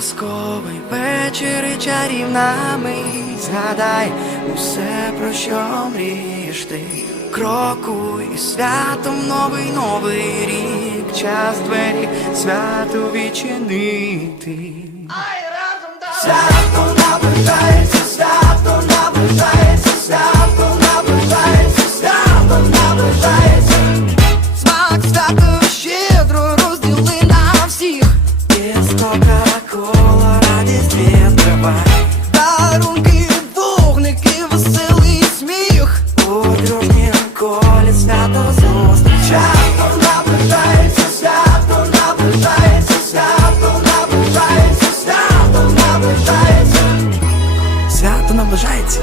казковий вечір і чарівна мить Згадай усе, про що мрієш ти Крокуй святом новий новий рік, час двері святу відчинити. Свято наближається, свято наближається, свято наближається, свято наближається. Смак свято щедро розділи на всіх, без тока. Дарунки, вогники, веселий сміх. У дружнім колі свято зустрічаємо наближається.